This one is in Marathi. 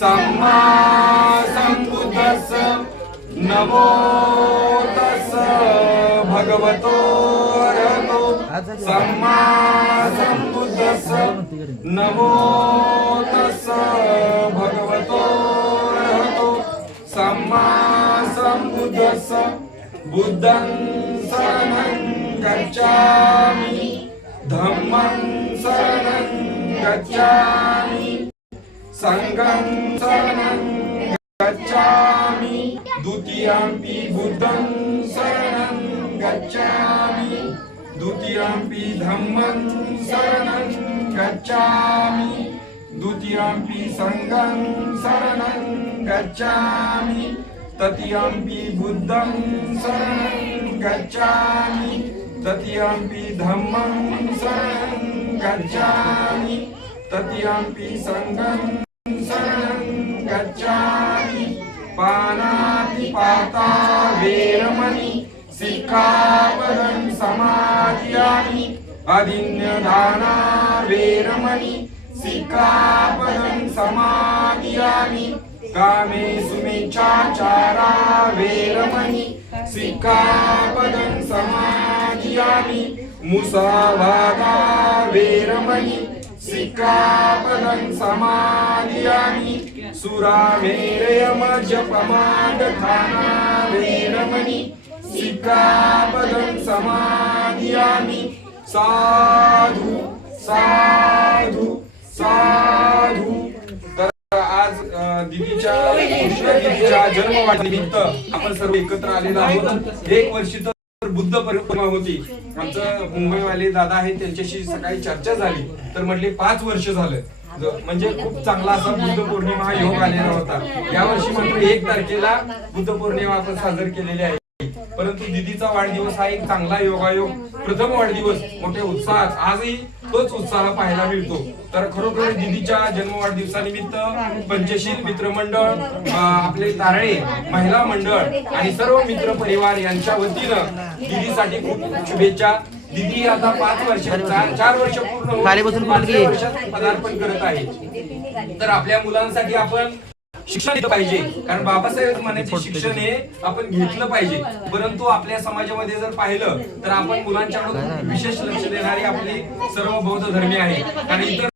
सम्मा सम्बुद्धस्स नमो तस्स भगवतो अरहतो सम्मा सम्बुद्धस्स नमो तस्स भगवतो अरहतो सम्मा सम्बुद्धस्स बुद्धं शरणं गच्छामि धम्मं शरणं गच्छामि संघं शरणं गच्छामि द्वितीयंपि बुद्धं शरणं गच्छामि द्वितीयंपि धम्मं शरणं गच्छामि द्वितीयंपि संघं शरणं गच्छामि तृतीयंपि बुद्धं शरणं गच्छामि तृतीयंपि धम्मं शरणं गच्छामि तृतीयंपि संघं शरणं गच्छामि पानातिपाता वेरमणि सिक्खापदं समादियामि अदिन्यदाना वेरमणि सिक्खापदं समादियामि कामेषु मिच्छाचारा वेरमणि सिक्खापदं समादियामि मुसावादा वेरमणि सिक्खापदं समादियामि सुरामेरयमजपमादधाना वेरमणि सिक्खापदं समादियामि साधु साधु साधु। तर आज दीदीच्या जन्मवाढीनिमित्त आपण सर्व एकत्र आलेलो आहोत। एक वर्षी तर बुद्ध पौर्णिमा होती। आमचं मुंबईवाले दादा आहेत, त्यांच्याशी सकाळी चर्चा झाली तर म्हटले 5 वर्ष झालं, म्हणजे खूप चांगला असा बुद्ध पौर्णिमा हा योग आलेला होता। यावर्षी मात्र 1 तारखेला बुद्ध पौर्णिमा आपण साजरी केलेली आहे। परंतु दीदीचा वाढदिवस हा एक चांगला योगायोग, प्रथम वाढदिवस, मोठ्या उत्साहात आजही तोच उत्साह पाहायला मिळतो। तर खरोखर दीदीच्या जन्म वाढदिवसानिमित्त पंचशील मित्रमंडळ, आपले तारळे महिला मंडळ आणि सर्व मित्र परिवार यांच्या वतीनं दीदीसाठी खूप शुभेच्छा। दीदी आता 5 वर्षाचा 4 वर्ष पूर्ण होऊन 5व्या वर्षात पदार्पण करत आहे। तर आपल्या मुलांसाठी आपण शिक्षण घेतलं पाहिजे, कारण बाबासाहेब म्हणायचे शिक्षण हे आपण घेतलं पाहिजे। परंतु आपल्या समाजामध्ये जर पाहिलं तर आपण मुलांच्याकडे विशेष लक्ष देणारी आपली सर्व बौद्ध धर्मीय आहे, आणि इतर